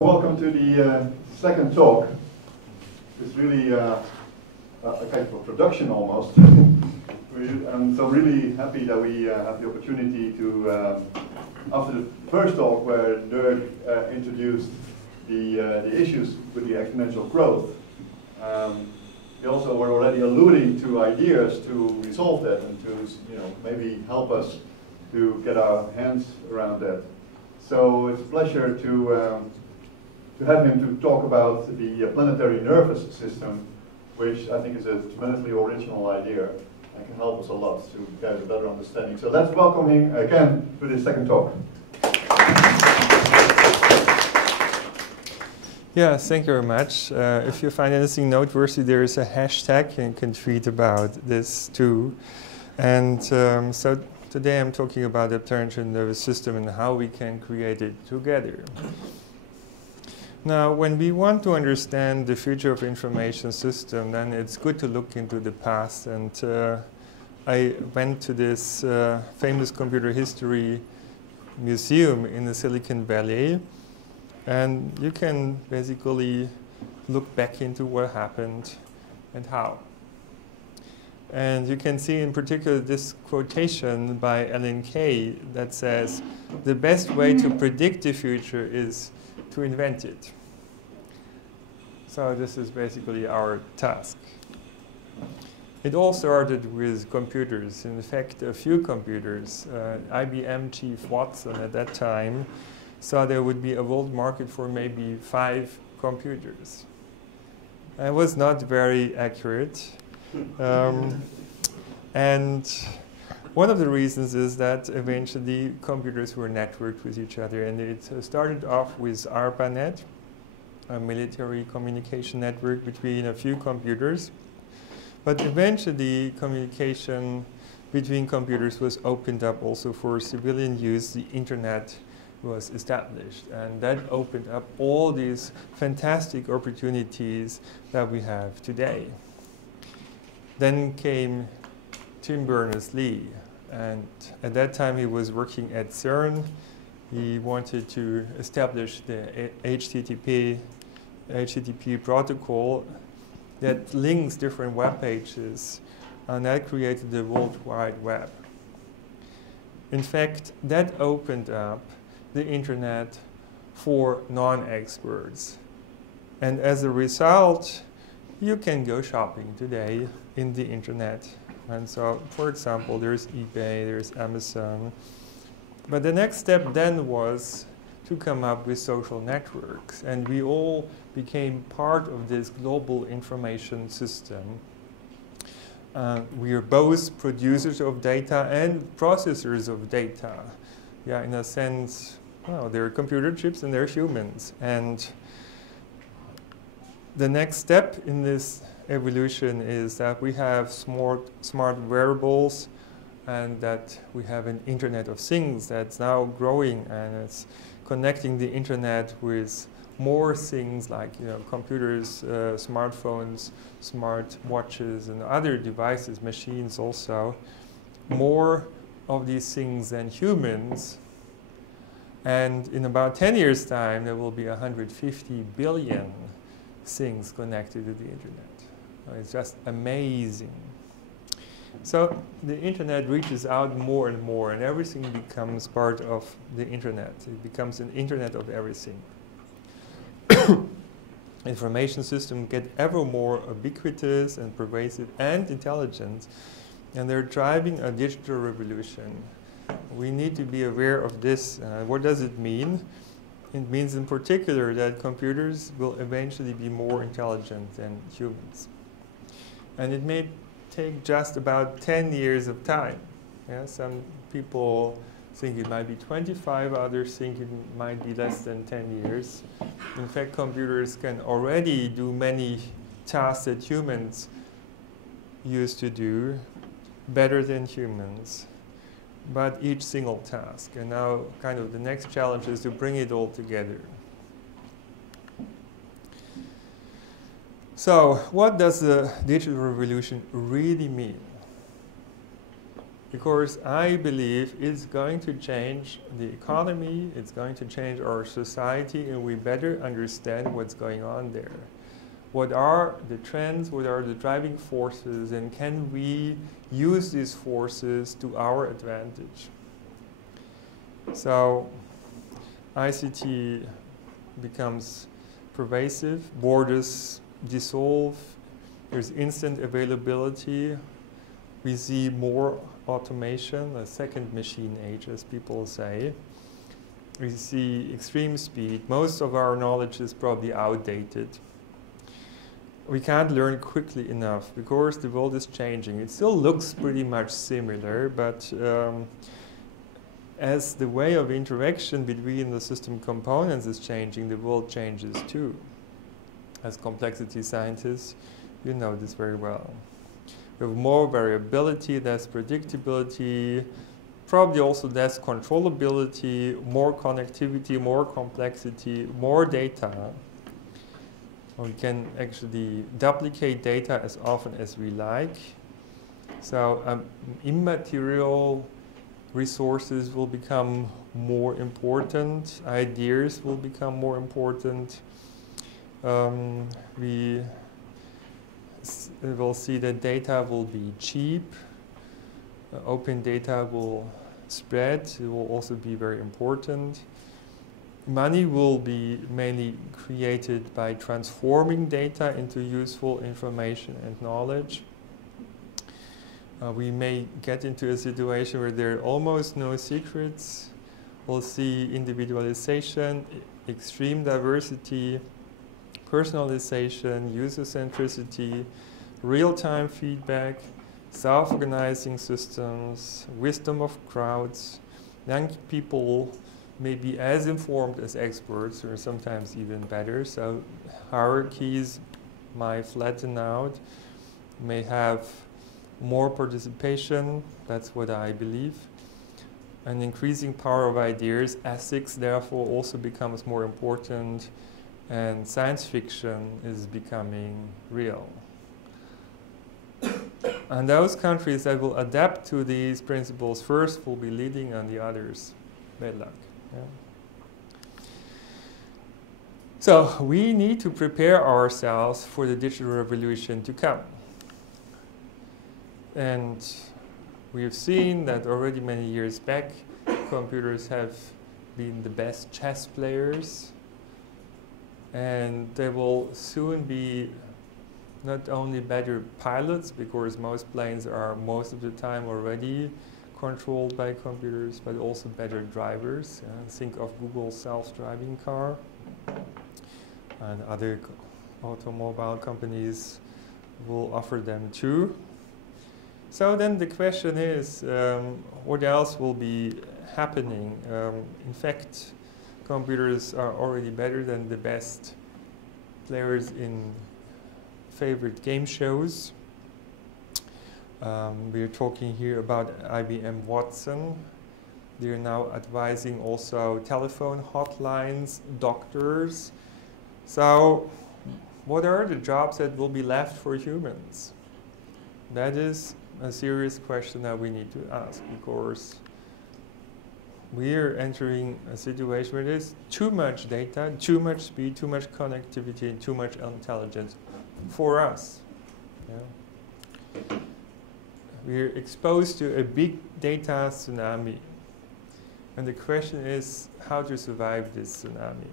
Welcome to the second talk. It's really a kind of a production almost. I'm so really happy that we have the opportunity to, after the first talk where Dirk introduced the issues with the exponential growth, we also were already alluding to ideas to resolve that and to maybe help us to get our hands around that. So it's a pleasure to have him to talk about the planetary nervous system, which I think is a tremendously original idea and can help us a lot to get a better understanding. So let's welcome him again to this second talk. Yeah, thank you very much. If you find anything noteworthy, there is a hashtag and you can tweet about this too. And so today I'm talking about the planetary nervous system and how we can create it together. Now, when we want to understand the future of information system, then it's good to look into the past. And I went to this famous computer history museum in the Silicon Valley. And you can basically look back into what happened and how. And you can see in particular this quotation by Alan Kay that says, the best way to predict the future is to invent it. So this is basically our task. It all started with computers. In fact, a few computers. IBM chief Watson at that time saw there would be a world market for maybe 5 computers. It was not very accurate. And one of the reasons is that eventually computers were networked with each other, and it started off with ARPANET, a military communication network between a few computers. But eventually communication between computers was opened up also for civilian use. The internet was established, and that opened up all these fantastic opportunities that we have today. Then came Tim Berners-Lee, and at that time he was working at CERN. He wanted to establish the HTTP protocol that links different web pages, and that created the World Wide Web. In fact, that opened up the internet for non-experts. And as a result, you can go shopping today in the internet. And so, for example, there's eBay, there's Amazon. But the next step then was to come up with social networks. And we all became part of this global information system. We are both producers of data and processors of data. Yeah, in a sense, well, there are computer chips and there are humans. And the next step in this evolution is that we have smart wearables, and that we have an Internet of Things that's now growing, and it's connecting the internet with more things like computers, smartphones, smart watches, and other devices, machines also. More of these things than humans. And in about 10 years' time, there will be 150 billion things connected to the internet. It's just amazing. So the internet reaches out more and more, and everything becomes part of the internet. It becomes an internet of everything. Information systems get ever more ubiquitous and pervasive and intelligent, and they're driving a digital revolution. We need to be aware of this. What does it mean? It means in particular that computers will eventually be more intelligent than humans. And it may take just about 10 years of time. Yeah, some people think it might be 25, others think it might be less than 10 years. In fact, computers can already do many tasks that humans used to do better than humans, but each single task. And now kind of the next challenge is to bring it all together. So what does the digital revolution really mean? because I believe it's going to change the economy, it's going to change our society, and we better understand what's going on there. What are the trends, what are the driving forces, and can we use these forces to our advantage? So ICT becomes pervasive, borders dissolve, there's instant availability, we see more automation, a second machine age, as people say. We see extreme speed. Most of our knowledge is probably outdated. We can't learn quickly enough because the world is changing. It still looks pretty much similar, but as the way of interaction between the system components is changing, the world changes too. As complexity scientists, you know this very well. We have more variability, less predictability, probably also less controllability, more connectivity, more complexity, more data. We can actually duplicate data as often as we like. So immaterial resources will become more important. Ideas will become more important. We will see that data will be cheap. Open data will spread. It will also be very important. Money will be mainly created by transforming data into useful information and knowledge. We may get into a situation where there are almost no secrets. We'll see individualization, extreme diversity, personalization, user centricity, real-time feedback, self-organizing systems, wisdom of crowds. Young people may be as informed as experts, or sometimes even better. So hierarchies might flatten out, may have more participation. That's what I believe. An increasing power of ideas. Ethics, therefore, also becomes more important. And science fiction is becoming real. And those countries that will adapt to these principles first will be leading, and the others, bad luck. Yeah. So we need to prepare ourselves for the digital revolution to come. And we've seen that already many years back, computers have been the best chess players. And they will soon be not only better pilots, because most planes are most of the time already controlled by computers, but also better drivers. Think of Google's self-driving car, and other automobile companies will offer them too. So then the question is, what else will be happening? In fact, computers are already better than the best players in favorite game shows. We're talking here about IBM Watson. They're now advising also telephone hotlines, doctors. So what are the jobs that will be left for humans? That is a serious question that we need to ask, because we're entering a situation where there's too much data, too much speed, too much connectivity, and too much intelligence for us. Yeah. We're exposed to a big data tsunami. And the question is how to survive this tsunami.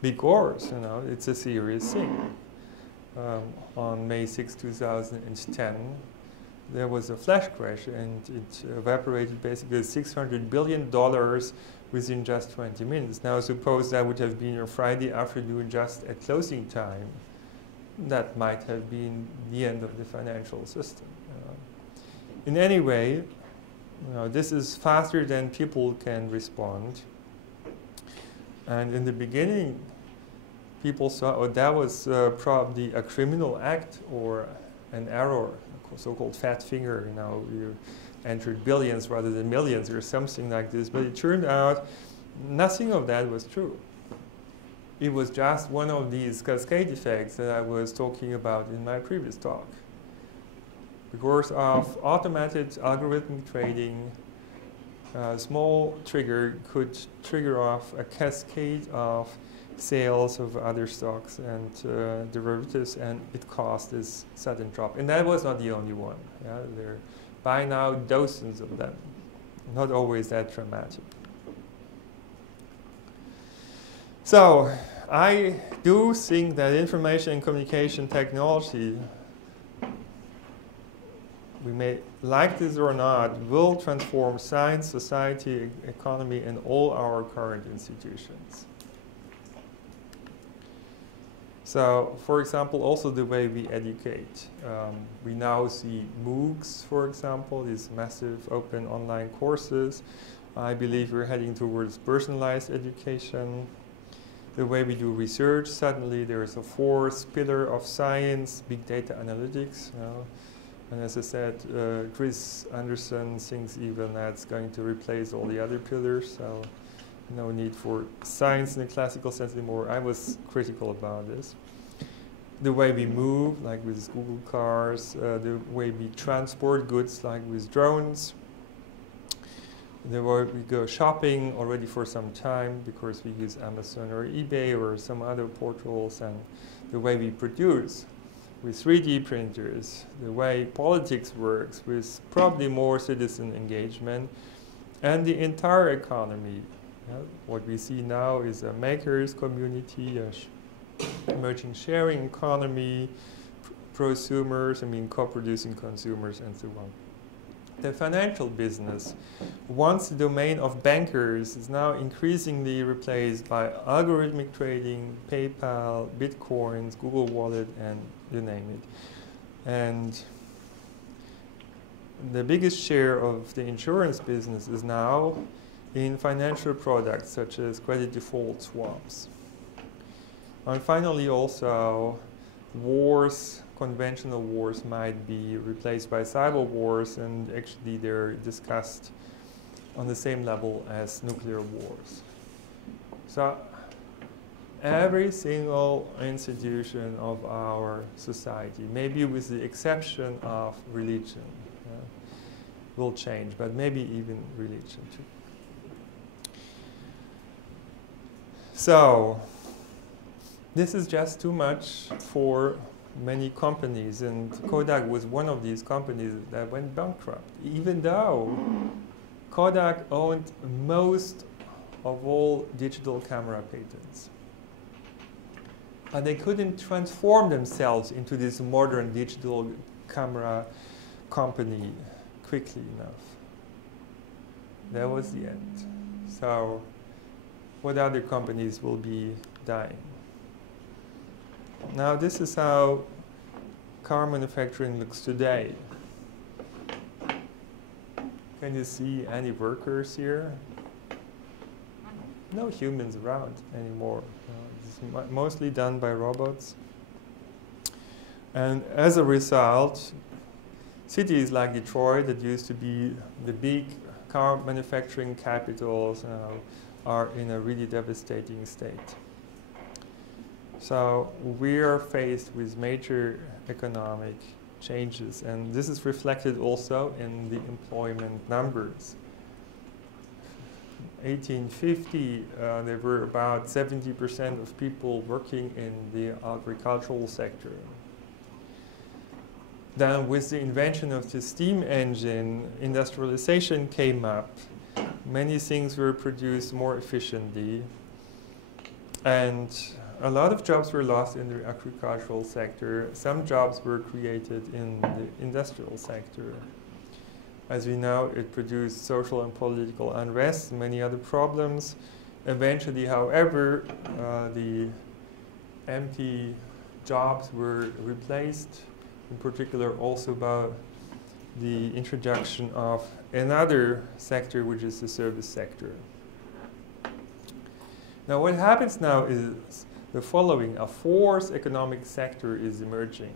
Because, it's a serious thing. On May 6, 2010, there was a flash crash, and it evaporated basically $600 billion within just 20 minutes. Now suppose that would have been a Friday afternoon just at closing time. That might have been the end of the financial system. In any way, this is faster than people can respond. And in the beginning, people saw, oh, that was probably a criminal act or an error, so-called fat finger. You entered billions rather than millions or something like this. But it turned out nothing of that was true. It was just one of these cascade effects that I was talking about in my previous talk. Because of automated algorithmic trading, a small trigger could trigger off a cascade of sales of other stocks and derivatives, and it caused this sudden drop. And that was not the only one. Yeah? There are by now dozens of them, not always that dramatic. So I do think that information and communication technology, we may like this or not, will transform science, society, economy, and all our current institutions. So, for example, also the way we educate. We now see MOOCs, for example, these massive open online courses. I believe we're heading towards personalized education. The way we do research, suddenly there is a fourth pillar of science, big data analytics. You know. And as I said, Chris Anderson thinks even that's going to replace all the other pillars, so no need for science in the classical sense anymore. I was critical about this. The way we move, like with Google cars, the way we transport goods, like with drones, the way we go shopping already for some time because we use Amazon or eBay or some other portals, and the way we produce with 3D printers, the way politics works with probably more citizen engagement, and the entire economy. What we see now is a makers community, a emerging sharing economy, prosumers, co-producing consumers, and so on. The financial business, once the domain of bankers, is now increasingly replaced by algorithmic trading, PayPal, Bitcoins, Google Wallet, and you name it. And the biggest share of the insurance business is now in financial products such as credit default swaps. And finally also, wars, conventional wars might be replaced by cyber wars, and actually they're discussed on the same level as nuclear wars. So every single institution of our society, maybe with the exception of religion, will change, but maybe even religion too. So this is just too much for many companies, and Kodak was one of these companies that went bankrupt, even though Kodak owned most of all digital camera patents. And they couldn't transform themselves into this modern digital camera company quickly enough. That was the end. So what other companies will be dying? Now this is how car manufacturing looks today. Can you see any workers here? No humans around anymore. It's mostly done by robots. And as a result, cities like Detroit, that used to be the big car manufacturing capitals, are in a really devastating state. So we are faced with major economic changes, and this is reflected also in the employment numbers. 1850, there were about 70% of people working in the agricultural sector. Then with the invention of the steam engine, industrialization came up. Many things were produced more efficiently, and a lot of jobs were lost in the agricultural sector. Some jobs were created in the industrial sector. As we know, it produced social and political unrest, many other problems. Eventually, however, the empty jobs were replaced, in particular also by the introduction of another sector, which is the service sector. Now, what happens now is the following: a fourth economic sector is emerging.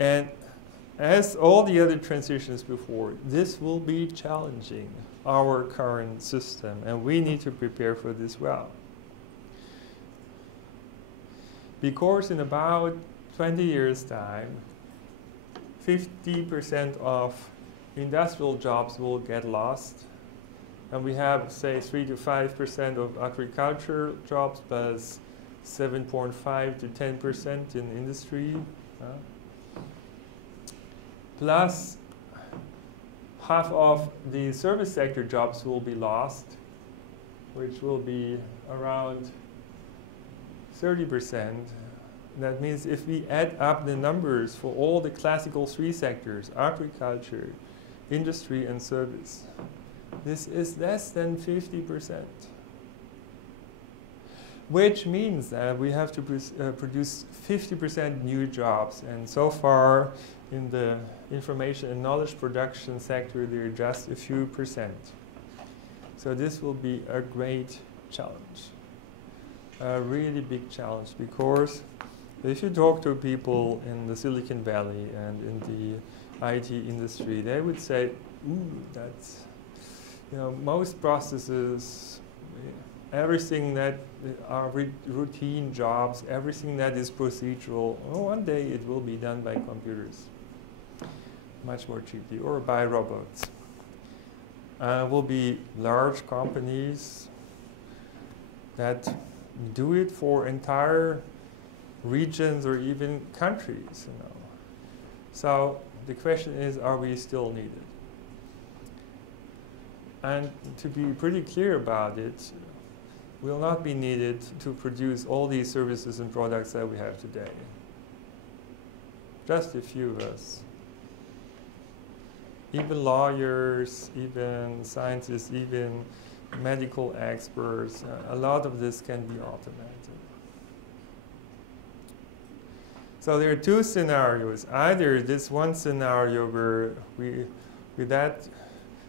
And as all the other transitions before, this will be challenging our current system, and we need to prepare for this well. Because in about 20 years' time, 50% of industrial jobs will get lost. And we have, say, 3 to 5% of agriculture jobs, plus 7.5 to 10% in industry. Plus, half of the service sector jobs will be lost, which will be around 30%. That means if we add up the numbers for all the classical three sectors, agriculture, industry, and service, this is less than 50%. Which means that we have to produce 50% new jobs. And so far, in the information and knowledge production sector, there are just a few percent. So this will be a great challenge, a really big challenge, because if you talk to people in the Silicon Valley and in the IT industry, they would say, ooh, that's, most processes, everything that are routine jobs, everything that is procedural, one day it will be done by computers, much more cheaply, or by robots. Will be large companies that do it for entire regions or even countries. So the question is, are we still needed? And to be pretty clear about it, will not be needed to produce all these services and products that we have today. Just a few of us. Even lawyers, even scientists, even medical experts, a lot of this can be automated. So there are two scenarios. Either this one scenario where with that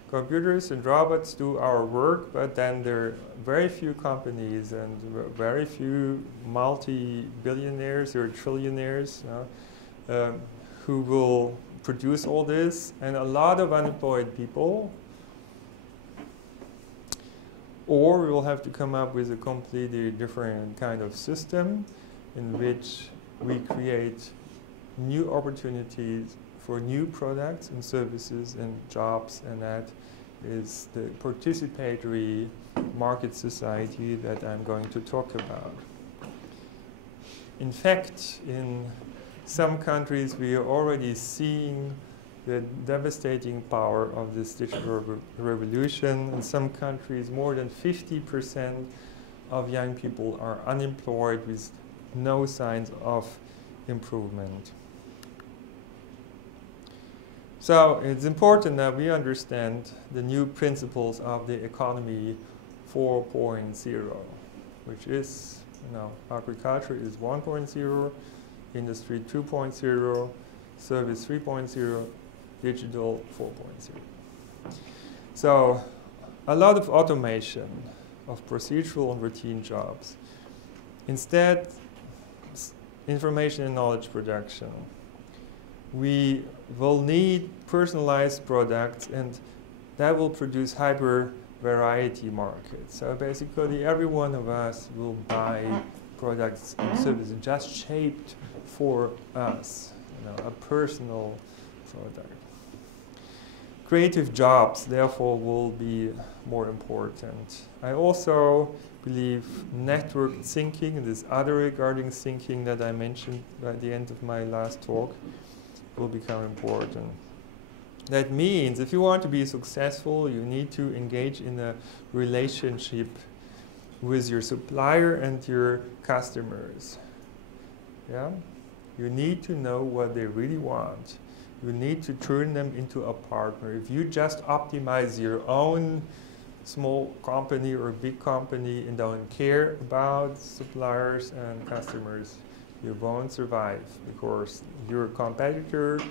computers and robots do our work, but then there are very few companies and very few multi-billionaires or trillionaires who will produce all this, and a lot of unemployed people. Or we will have to come up with a completely different kind of system in which we create new opportunities for new products and services and jobs, and that is the participatory market society that I'm going to talk about. In fact, in some countries we are already seeing the devastating power of this digital revolution. In some countries, more than 50% of young people are unemployed with no signs of improvement. So it's important that we understand the new principles of the economy 4.0, which is, agriculture is 1.0, industry 2.0, service 3.0, digital 4.0. So a lot of automation of procedural and routine jobs. Instead, information and knowledge production. We will need personalized products, and that will produce hyper variety markets. So basically every one of us will buy products and services just shaped for us, a personal product. Creative jobs, therefore, will be more important. I also believe network thinking, this other regarding thinking that I mentioned at the end of my last talk, will become important. That means if you want to be successful, you need to engage in a relationship with your supplier and your customers. Yeah? You need to know what they really want. You need to turn them into a partner. If you just optimize your own small company or big company and don't care about suppliers and customers, you won't survive, because your competitor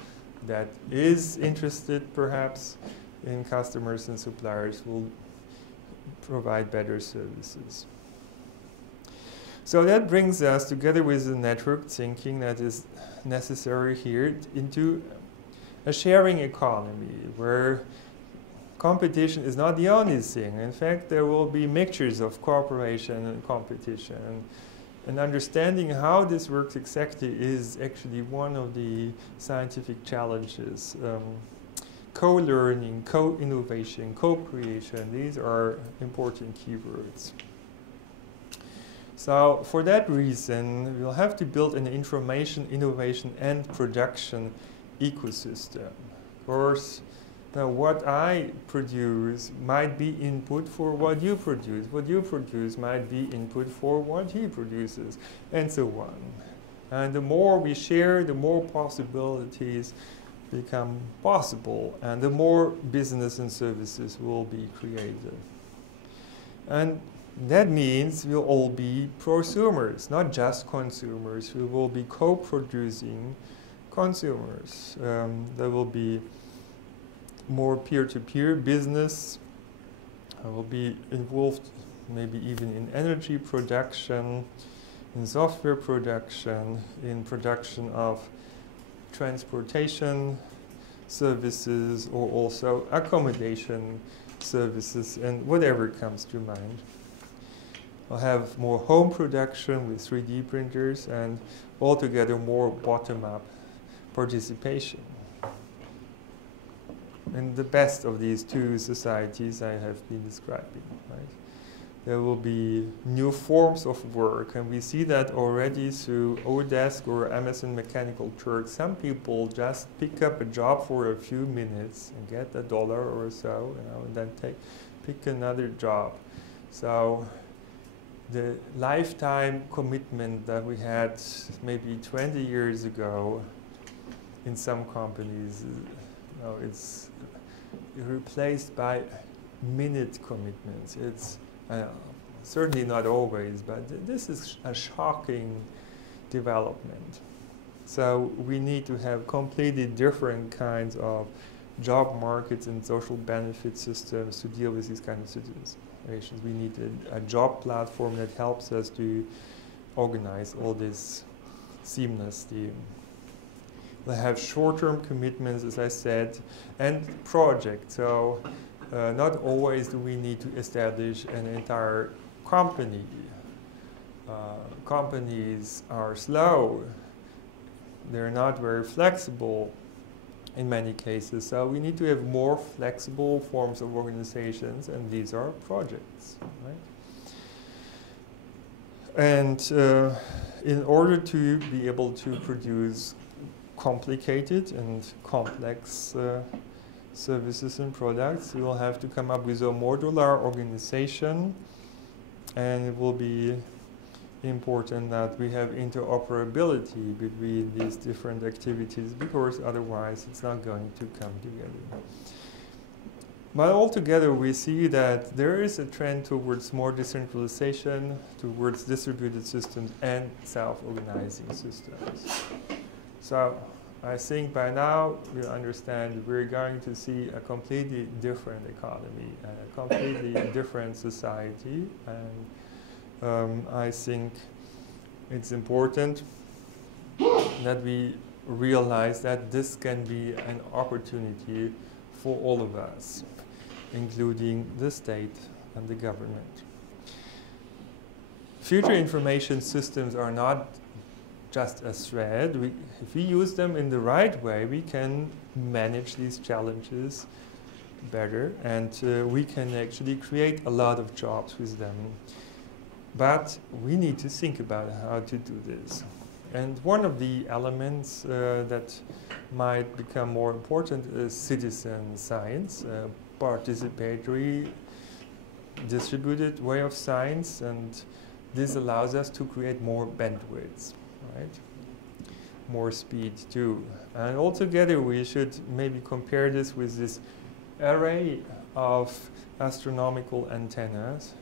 that is interested perhaps in customers and suppliers will provide better services. So that brings us, together with the network thinking that is necessary here, into a sharing economy where competition is not the only thing. In fact, there will be mixtures of cooperation and competition. And understanding how this works exactly is actually one of the scientific challenges. Co-learning, co-innovation, co-creation, these are important keywords. So for that reason, we'll have to build an information, innovation, and production ecosystem. Of course, now what I produce might be input for what you produce. What you produce might be input for what he produces, and so on. And the more we share, the more possibilities become possible, and the more business and services will be created. And that means we'll all be prosumers, not just consumers. We will be co-producing consumers. There will be more peer-to-peer business. I will be involved maybe even in energy production, in software production, in production of transportation services, or also accommodation services, and whatever comes to mind. I'll have more home production with 3D printers, and altogether more bottom-up participation. And the best of these two societies I have been describing, right? There will be new forms of work, and we see that already through Odesk or Amazon Mechanical Turk. Some people just pick up a job for a few minutes and get $1 or so, and then pick another job. So the lifetime commitment that we had maybe 20 years ago in some companies, it's replaced by minute commitments. It's certainly not always, but this is a shocking development. So we need to have completely different kinds of job markets and social benefit systems to deal with these kinds of situations. We need a job platform that helps us to organize all this seamlessly. We'll have short-term commitments, as I said, and projects. So not always do we need to establish an entire company. Companies are slow. They're not very flexible in many cases. So we need to have more flexible forms of organizations, and these are projects, right? And in order to be able to produce complicated and complex services and products, we will have to come up with a modular organization, and it will be important that we have interoperability between these different activities, because otherwise it's not going to come together. But altogether we see that there is a trend towards more decentralization, towards distributed systems and self-organizing systems. So I think by now we understand we're going to see a completely different economy, and a completely different society, and I think it's important that we realize that this can be an opportunity for all of us, including the state and the government. Future information systems are not just a threat. If we use them in the right way, we can manage these challenges better, and we can actually create a lot of jobs with them. But we need to think about how to do this. And one of the elements that might become more important is citizen science, participatory, distributed way of science, and this allows us to create more bandwidths, right? More speed too. And altogether we should maybe compare this with this array of astronomical antennas.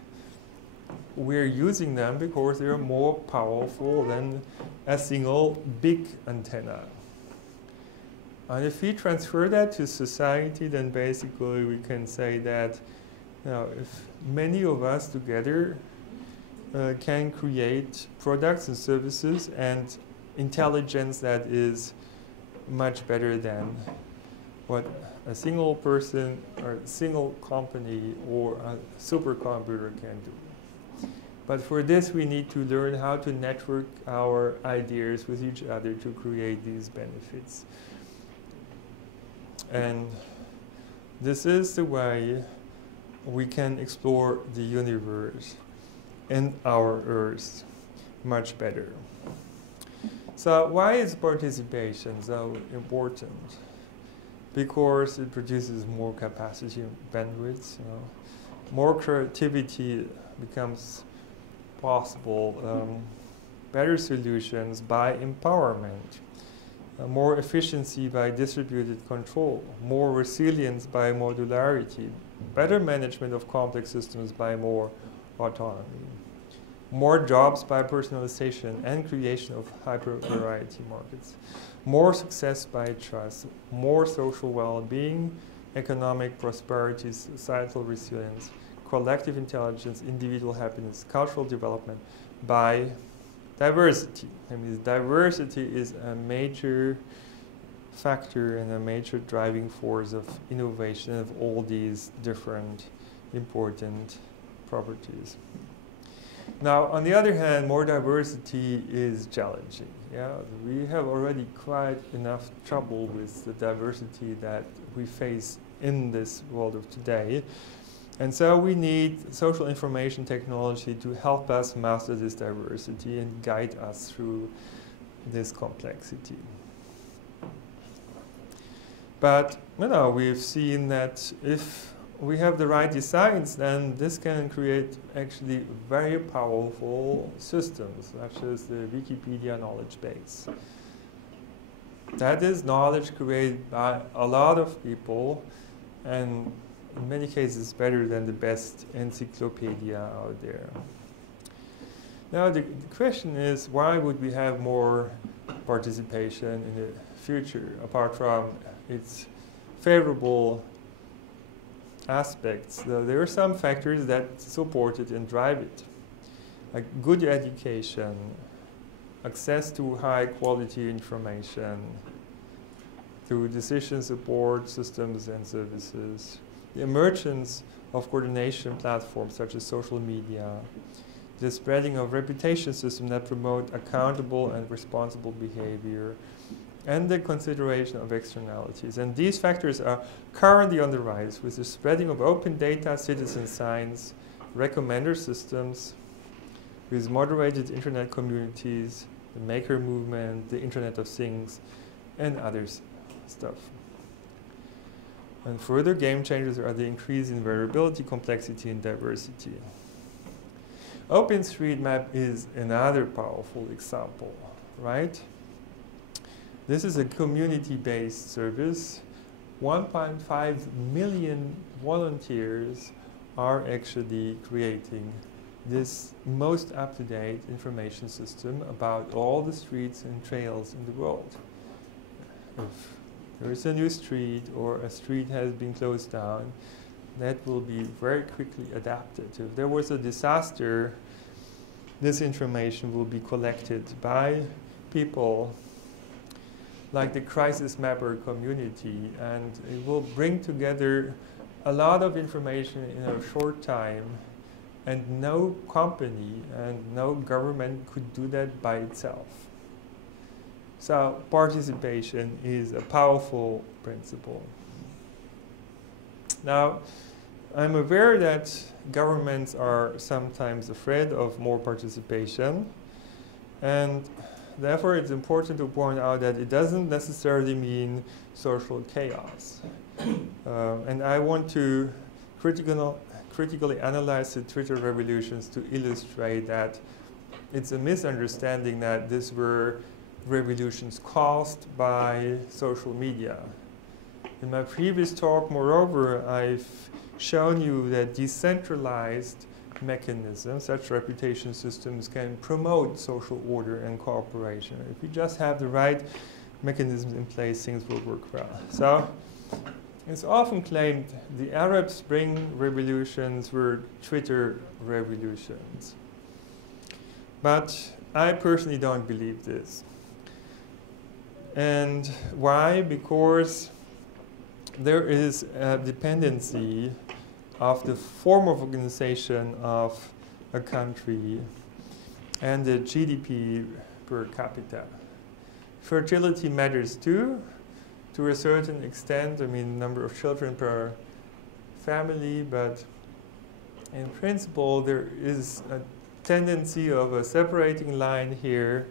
We're using them because they're more powerful than a single big antenna. And if we transfer that to society, then basically we can say that, you know, if many of us together can create products and services and intelligence that is much better than what a single person or a single company or a supercomputer can do. But for this, we need to learn how to network our ideas with each other to create these benefits. And this is the way we can explore the universe and our Earth much better. So why is participation so important? Because it produces more capacity and bandwidth. More creativity becomes possible. Better solutions by empowerment. More efficiency by distributed control. More resilience by modularity. Better management of complex systems by more autonomy. More jobs by personalization and creation of hyper-variety markets. More success by trust. More social well-being, economic prosperity, societal resilience, collective intelligence, individual happiness, cultural development by diversity. I mean, diversity is a major factor and a major driving force of innovation of all these different important properties. Now, on the other hand, more diversity is challenging. Yeah, we have already quite enough trouble with the diversity that we face in this world of today. And so we need social information technology to help us master this diversity and guide us through this complexity. But we've seen that if we have the right designs, then this can create actually very powerful systems, such as the Wikipedia knowledge base. That is knowledge created by a lot of people, and in many cases better than the best encyclopedia out there. Now the question is, why would we have more participation in the future, apart from its favorable aspects? There are some factors that support it and drive it, like good education, access to high quality information, through decision support systems and services, the emergence of coordination platforms such as social media, the spreading of reputation systems that promote accountable and responsible behavior, and the consideration of externalities. And these factors are currently on the rise with the spreading of open data, citizen science, recommender systems, with moderated internet communities, the maker movement, the Internet of Things, and other stuff. And further game changers are the increase in variability, complexity, and diversity. OpenStreetMap is another powerful example, right? This is a community-based service. 1.5 million volunteers are actually creating this most up-to-date information system about all the streets and trails in the world. If there is a new street or a street has been closed down, that will be very quickly adapted. If there was a disaster, this information will be collected by people like the Crisis Mapper community, and it will bring together a lot of information in a short time, and no company and no government could do that by itself. So participation is a powerful principle. Now, I'm aware that governments are sometimes afraid of more participation, and therefore it's important to point out that it doesn't necessarily mean social chaos. And I want to critically analyze the Twitter revolutions to illustrate that it's a misunderstanding that these were revolutions caused by social media. In my previous talk, moreover, I've shown you that decentralized mechanisms, such reputation systems, can promote social order and cooperation. If we just have the right mechanisms in place, things will work well. So it's often claimed the Arab Spring revolutions were Twitter revolutions. But I personally don't believe this. And why? Because there is a dependency of the form of organization of a country, and the GDP per capita. Fertility matters too, to a certain extent. I mean, number of children per family, but in principle, there is a tendency of a separating line here,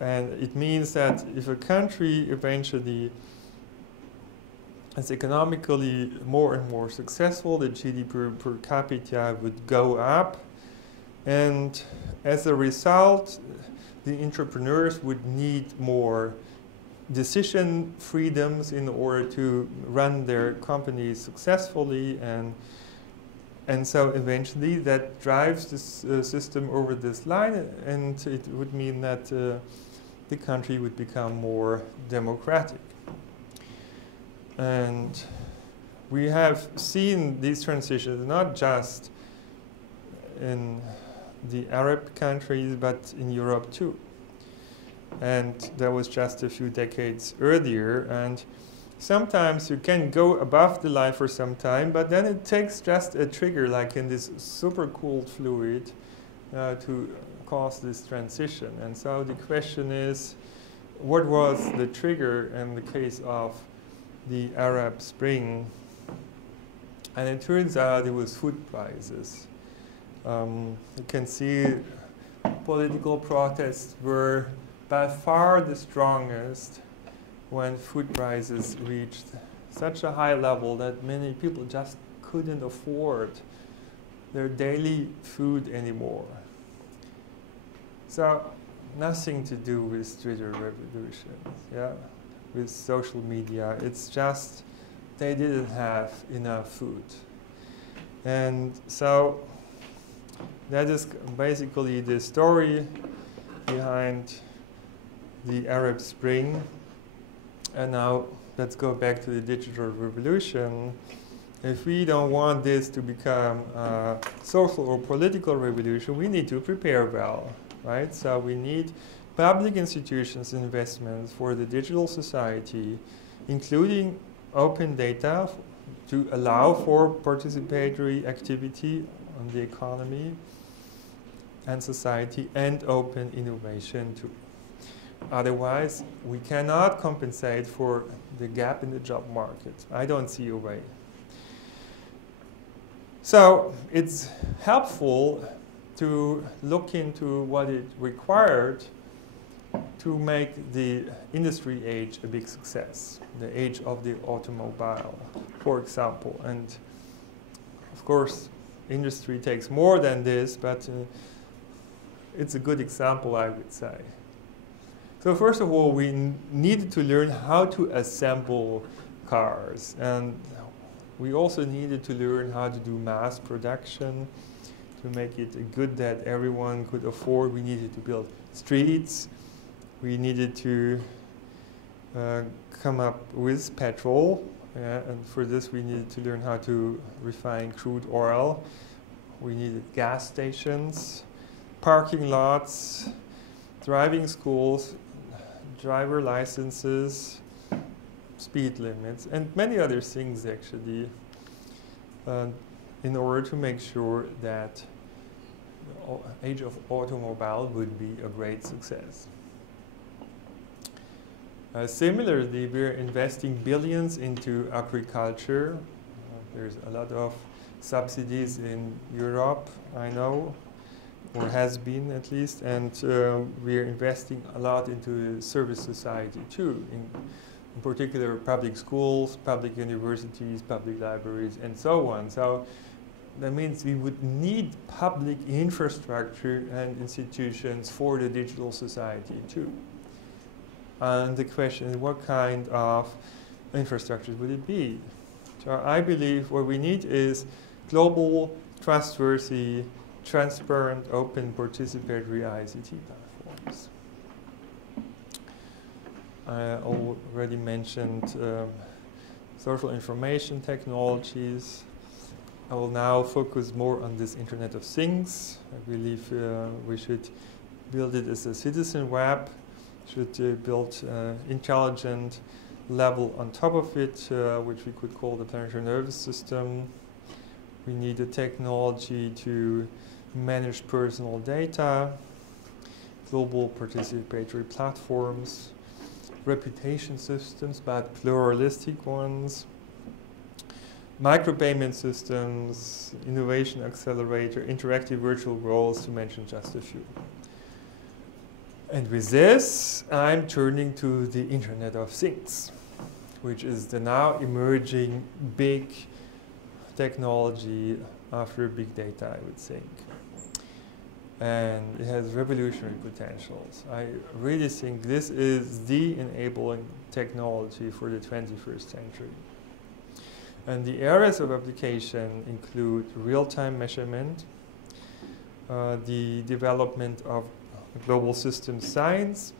and it means that if a country eventually is economically more and more successful, the GDP per capita would go up, and as a result, the entrepreneurs would need more decision freedoms in order to run their companies successfully, and so eventually that drives this system over this line, and it would mean that the country would become more democratic. And we have seen these transitions not just in the Arab countries, but in Europe too. And that was just a few decades earlier. And sometimes you can go above the line for some time, but then it takes just a trigger, like in this supercooled fluid, to cause this transition. And so the question is, what was the trigger in the case of the Arab Spring? And it turns out it was food prices. You can see political protests were by far the strongest when food prices reached such a high level that many people just couldn't afford their daily food anymore. So nothing to do with Twitter revolutions, yeah, with social media. It's just they didn't have enough food. And so that is basically the story behind the Arab Spring. And now let's go back to the digital revolution. If we don't want this to become a social or political revolution, we need to prepare well, right? So we need public institutions investments for the digital society, including open data to allow for participatory activity on the economy and society, and open innovation too. Otherwise, we cannot compensate for the gap in the job market. I don't see a way. So it's helpful to look into what it required to make the industry age a big success, the age of the automobile, for example. And of course, industry takes more than this, but it's a good example, I would say. So first of all, we needed to learn how to assemble cars. And we also needed to learn how to do mass production to make it good that everyone could afford. We needed to build streets. We needed to come up with petrol. And for this, we needed to learn how to refine crude oil. We needed gas stations, parking lots, driving schools, driver licenses, speed limits, and many other things actually, in order to make sure that the age of automobile would be a great success. Similarly, we're investing billions into agriculture. There's a lot of subsidies in Europe, I know, or has been at least, and we're investing a lot into service society too, in particular public schools, public universities, public libraries, and so on. So that means we would need public infrastructure and institutions for the digital society too. And the question is, what kind of infrastructure would it be? So I believe what we need is global, trustworthy, transparent, open, participatory ICT platforms. I already mentioned social information technologies. I will now focus more on this Internet of Things. I believe we should build it as a citizen web, should build intelligent level on top of it, which we could call the planetary nervous system. We need a technology to managed personal data, global participatory platforms, reputation systems, but pluralistic ones, micropayment systems, innovation accelerator, interactive virtual worlds, to mention just a few. And with this, I'm turning to the Internet of Things, which is the now emerging big technology after big data, I would think. And it has revolutionary potentials. I really think this is the enabling technology for the 21st century. And the areas of application include real-time measurement, the development of global system science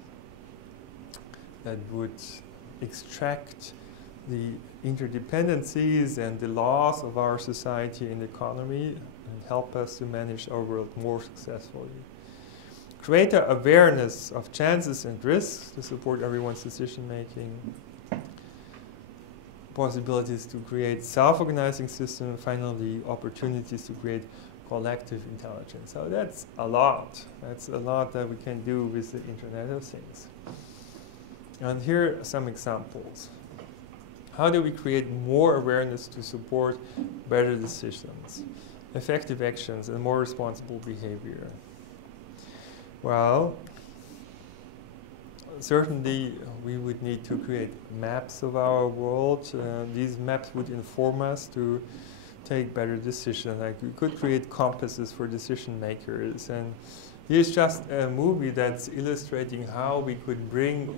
that would extract the interdependencies and the laws of our society and economy and help us to manage our world more successfully. Greater awareness of chances and risks to support everyone's decision making. Possibilities to create self-organizing systems, finally opportunities to create collective intelligence. So that's a lot. That's a lot that we can do with the Internet of Things. And here are some examples. How do we create more awareness to support better decisions, effective actions, and more responsible behavior? Well, certainly we would need to create maps of our world. These maps would inform us to take better decisions. Like we could create compasses for decision makers. And here's just a movie that's illustrating how we could bring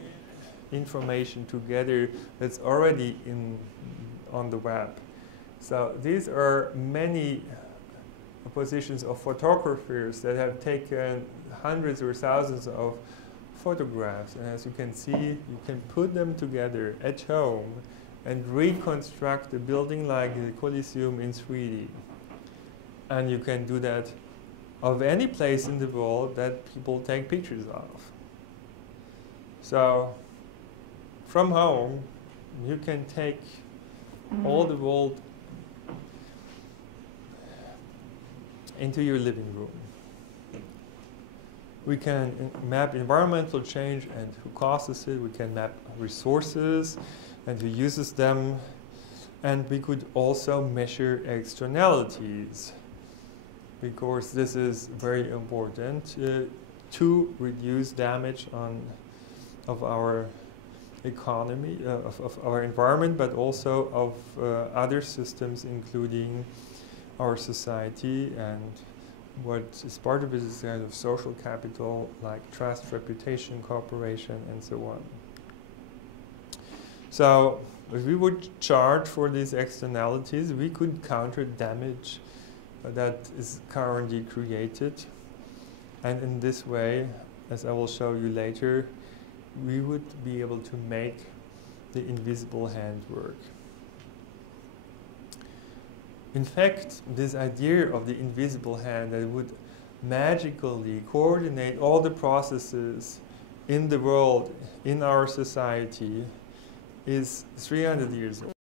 information together that's already on the web. So these are many positions of photographers that have taken hundreds or thousands of photographs, and as you can see, you can put them together at home and reconstruct a building like the Colosseum in 3D. And you can do that of any place in the world that people take pictures of. So from home, you can take all the world into your living room. We can map environmental change and who causes it. We can map resources and who uses them. And we could also measure externalities, because this is very important to reduce damage of our economy, of our environment, but also of other systems, including our society. And what is part of it is kind of social capital, like trust, reputation, cooperation, and so on. So if we would charge for these externalities, we could counter damage that is currently created. And in this way, as I will show you later, we would be able to make the invisible hand work. In fact, this idea of the invisible hand that would magically coordinate all the processes in the world, in our society, is 300 years old.